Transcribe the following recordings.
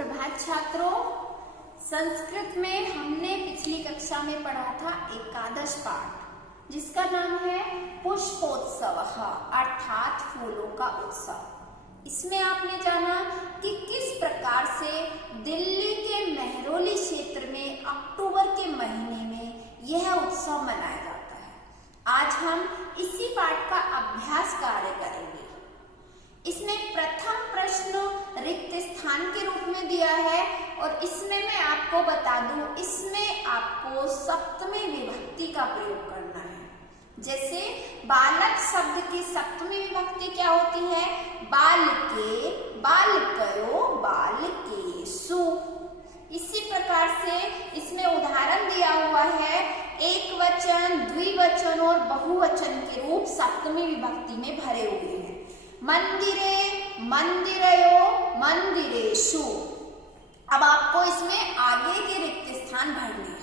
सुप्रभात छात्रों। संस्कृत में हमने पिछली कक्षा में पढ़ा था एकादश पाठ, जिसका नाम है पुष्पोत्सव अर्थात फूलों का उत्सव। इसमें आपने जाना कि किस प्रकार से दिल्ली के मेहरौली क्षेत्र में अक्टूबर के महीने में यह उत्सव मनाया जाता है। आज हम इसी पाठ का अभ्यास कार्य करेंगे। इसमें प्रथम प्रश्न रिक्त स्थान के रूप में दिया है और इसमें मैं आपको बता दूं, इसमें आपको सप्तमी विभक्ति का प्रयोग करना है। जैसे बालक शब्द की सप्तमी विभक्ति क्या होती है? बालके, बालकयो, बालकेषु। इसी प्रकार से इसमें उदाहरण दिया हुआ है, एक वचन, द्विवचन और बहुवचन के रूप सप्तमी विभक्ति में भरे हुए हैं। मंदिरे, मंदिरयो, मंदिरेषु। अब आपको इसमें आगे के रिक्त स्थान भरने हैं।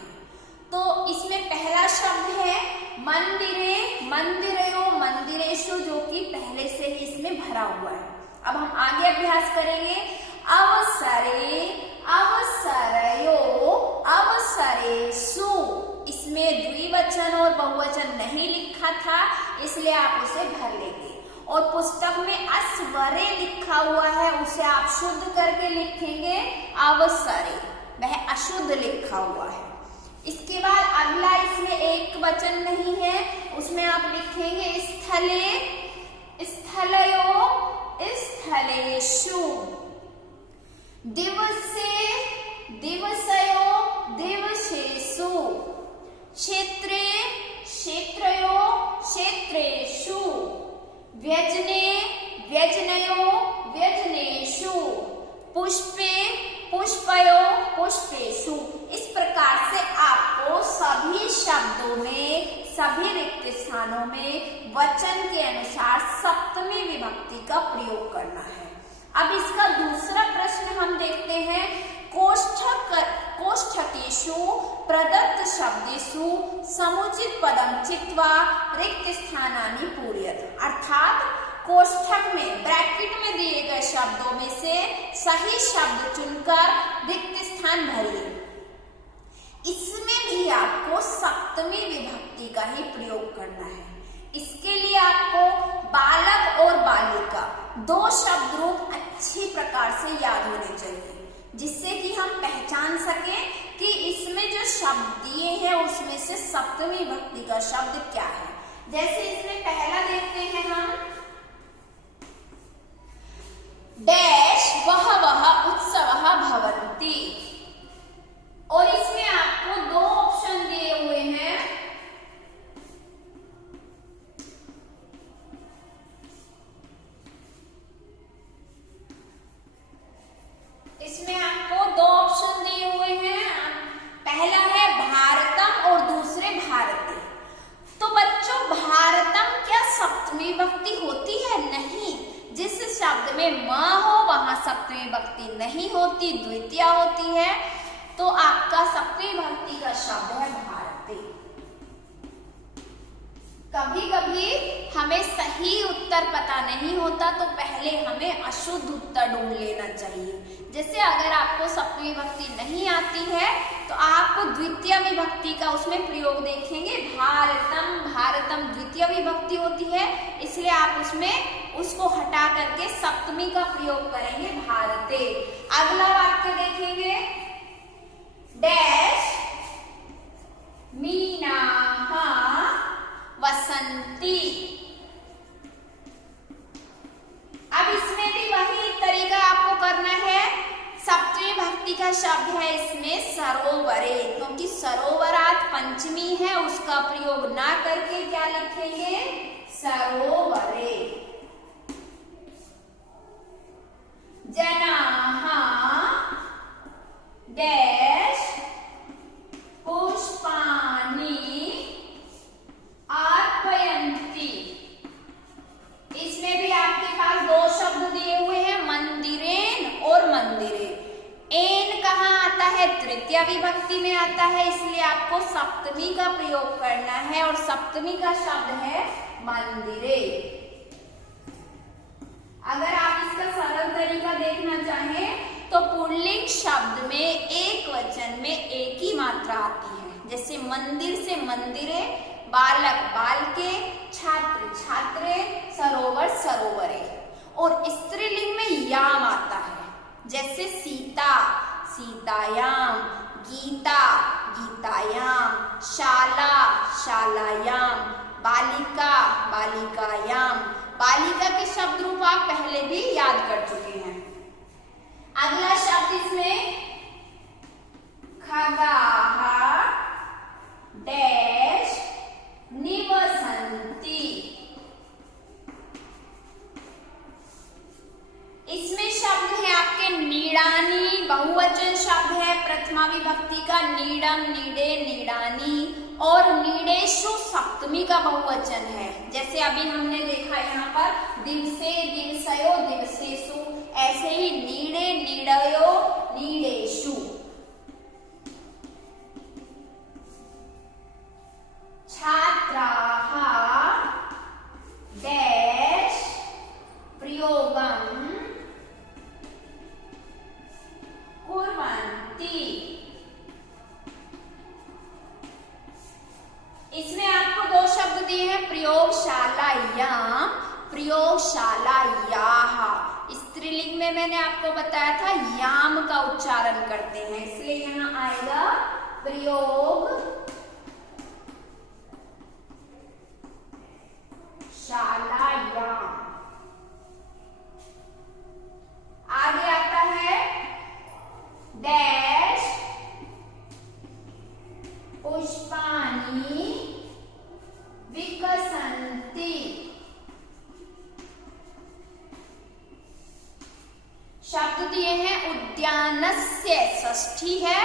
तो इसमें पहला शब्द है मंदिरे, मंदिरयो, मंदिरेषु, जो कि पहले से ही इसमें भरा हुआ है। अब हम आगे अभ्यास करेंगे। अवसरे, अवसरयो, अवसरेषु। इसमें द्विवचन और बहुवचन नहीं लिखा था, इसलिए आप उसे भर लेंगे। और पुस्तक में अस्वरे लिखा हुआ है, उसे आप शुद्ध करके लिखेंगे अवसरे, वह अशुद्ध लिखा हुआ है। इसके बाद अगला, इसमें एक वचन नहीं है, उसमें आप लिखेंगे स्थले, स्थलयो, स्थलेषु। दिवसे, दिवसयो, दिवसेषु। क्षेत्रे, क्षेत्रयो, क्षेत्रेषु। व्यजने, व्यजनयो, व्यजनेषु। पुष्पे, पुष्पयो, पुष्पेषु। इस प्रकार से आपको सभी शब्दों में, सभी रिक्त स्थानों में वचन के अनुसार सप्तमी विभक्ति का प्रयोग करना है। अब इसका दूसरा प्रश्न हम देखते हैं। कोष्ठकेषु प्रदत्त शब्देषु समुचित पदम चित्वा रिक्त स्थानानि पूरयत। अर्थात कोष्ठक में, ब्रैकेट में दिए गए शब्दों में से सही शब्द चुनकर रिक्त स्थान भरिए। इसमें भी आपको सप्तमी विभक्ति का ही प्रयोग करना है। इसके लिए आपको बालक और बालिका दो शब्द रूप अच्छी प्रकार से याद होने चाहिए, जिससे कि हम पहचान सकें कि इसमें जो शब्द दिए हैं उसमें से सप्तमी विभक्ति का शब्द क्या है। जैसे इसमें पहला देखते हैं हम, डैश वह उत्सव भवन्ति। और इसमें आपको दो ऑप्शन दिए हुए हैं। इसमें आपको दो ऑप्शन दिए हुए हैं। पहला है भारतम और दूसरे भारती। तो बच्चों, भारतम क्या सप्तमी विभक्ति होती है? नहीं। जिस शब्द में म हो वहां सप्तमी विभक्ति नहीं होती, द्वितीया होती है। तो आपका सप्तमी विभक्ति का शब्द है भारती। कभी कभी हमें सही उत्तर पता नहीं होता, तो पहले हमें अशुद्ध उत्तर ढूंढ लेना चाहिए। जैसे अगर आपको सप्तमी विभक्ति नहीं आती है तो आप द्वितीय विभक्ति का उसमें प्रयोग देखेंगे। भारतम, भारतम द्वितीय विभक्ति होती है, इसलिए आप उसमें उसको हटा करके सप्तमी का प्रयोग करेंगे, भारते। अगला वाक्य देखेंगे, डैश मीनाः वसंती। अब इसमें भी वही तरीका आपको करना है। सप्तमी विभक्ति का शब्द है इसमें सरोवरे, क्योंकि सरोवरात पंचमी है, उसका प्रयोग ना करके क्या लिखेंगे? सरोवरे। जनाः डैश पुष्पाणि अर्पयन्ति। इसमें भी आपके पास दो शब्द दिए हुए हैं, मंदिरेन और मंदिरे। एन कहाँ आता है? तृतीय विभक्ति में आता है, इसलिए आपको सप्तमी का प्रयोग करना है और सप्तमी का शब्द है मंदिरे। अगर आप इसका सरल तरीका देखना चाहें तो पुल्लिंग आती है। जैसे मंदिर से मंदिरे, बालक बालके, छात्र छात्रे, सरोवर सरोवरे। और स्त्रीलिंग में याम आता है, जैसे सीता सीतायाम, गीता गीतायाम, शाला शालायाम, बालिका बालिकायाम। बालिका के शब्द रूप आप पहले भी याद कर चुके हैं। अगला शब्द इसमें खगाः डैश निवसन्ति। इसमें शब्द है आपके नीडानी, बहुवचन शब्द है प्रथमा विभक्ति का नीडम नीडे नीडानी, और नीडेशु सप्तमी का बहुवचन है। जैसे अभी हमने देखा यहाँ पर दिवसे दिवसयो दिवसेषु, ऐसे ही नीडे नीडयो नीडेषु। छात्राः डैश प्रयोगं कुर्वन्ति। इसमें आपको दो शब्द दिए हैं, प्रयोगशालायां, प्रयोगशालायाः। स्त्रीलिंग में मैंने आपको बताया था याम का उच्चारण करते हैं, इसलिए यहाँ आएगा प्रयोग शालायां। आगे आता है डैश पुष्पाणि विकसन्ति। शब्द दिए हैं उद्यानस्य, षष्ठी है,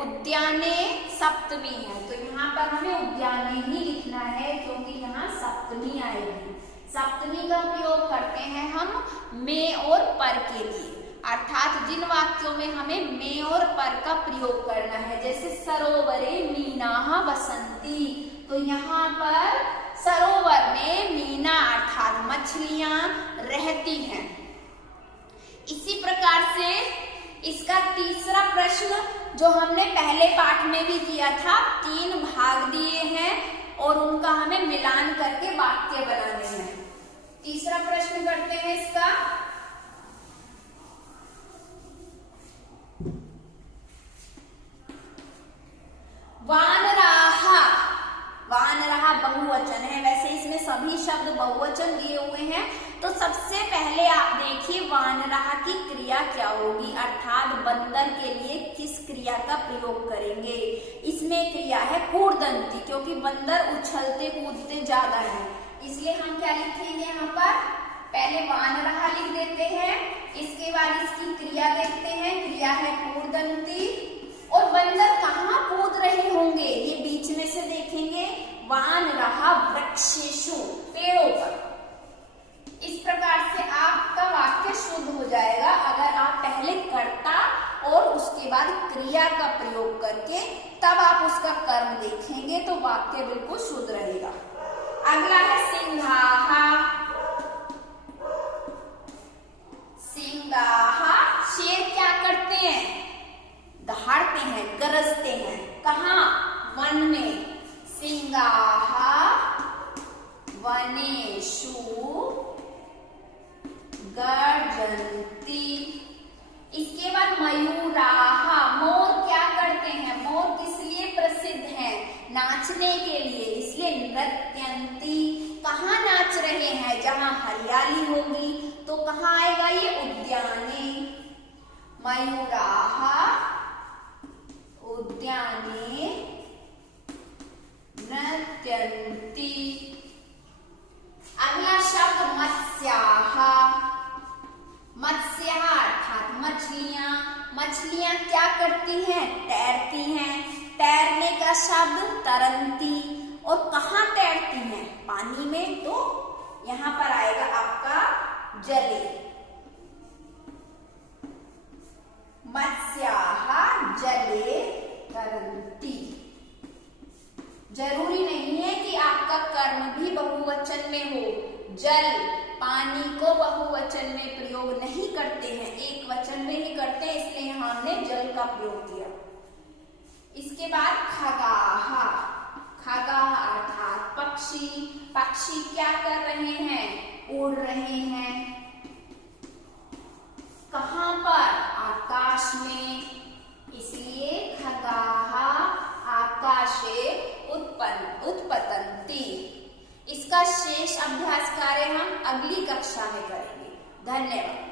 उद्याने सप्तमी है, तो यहाँ पर हमें उद्याने ही लिखना है क्योंकि यहाँ सप्तमी आएगी। सप्तमी का प्रयोग करते हैं हम में और पर के लिए, अर्थात जिन वाक्यों में हमें में और पर का प्रयोग करना है, जैसे सरोवरे मीनाः वसन्ति, तो यहाँ पर सरोवर में मीना अर्थात मछलियां रहती हैं। इसी प्रकार से इसका तीसरा प्रश्न जो हमने पहले पाठ में भी किया था, 3 भाग दिए हैं और उनका हमें मिलान करके वाक्य बनाने हैं। तीसरा प्रश्न करते हैं इसका, वानराः। वानराः बहुवचन है, वैसे इसमें सभी शब्द बहुवचन दिए हुए हैं। तो सबसे पहले आप देखिए वानराः की क्रिया क्या होगी, अर्थात बंदर के लिए किस क्रिया का प्रयोग करेंगे। इसमें क्रिया है कूर्दन्ति, क्योंकि बंदर उछलते कूदते ज्यादा है, इसलिए हम क्या लिखेंगे यहाँ पर, पहले वानराः लिख देते हैं, इसके बाद इसकी क्रिया देखते हैं, क्रिया है कूर्दन्ति। और बंदर कहाँ कूद रहे होंगे, ये बीच में से देखेंगे, वानराः वृक्षेषु, पेड़ों पर। इस प्रकार से आपका वाक्य शुद्ध हो जाएगा अगर आप पहले कर्ता और उसके बाद क्रिया का प्रयोग करके तब आप उसका कर्म देखेंगे तो वाक्य बिल्कुल शुद्ध रहेगा। अगला है सिंहाः। सिंहाः, शेर क्या करते हैं, दहाड़ते हैं, गरजते हैं, कहाँ, वन में। सिंहाः वनेषु गर्जन्ति। इसके बाद मयूराः, मोर क्या करते हैं, मोर किस लिए प्रसिद्ध हैं, नाचने के लिए, इसलिए नृत्यन्ति। कहाँ नाच रहे हैं, जहाँ हरियाली होगी, तो कहाँ आएगा ये, उद्याने। मयूराः उद्याने नृत्यन्ति। अगला शब्द मत्स्याः। मत्स्याः अर्थात मछलियां। मछलियां क्या करती हैं, तैरती हैं। तैरने का शब्द तरंती। और कहाँ तैरती हैं, पानी में, तो यहाँ पर आएगा आपका जले। मत्स्याः जले तरन्ति। जरूरी नहीं है कि आपका कर्म भी बहुवचन में हो, जल पानी को बहुवचन में प्रयोग नहीं करते हैं, एक वचन में ही करते हैं, इसलिए हमने जल का प्रयोग किया। इसके बाद खगाः, खगाः अर्थात पक्षी। पक्षी क्या कर रहे हैं? उड़ रहे हैं। कहाँ पर? आकाश में, इसलिए खगाः आकाशे उत्पतन्ति। इसका शेष अभ्यास कार्य हम अगली कक्षा में करेंगे। धन्यवाद।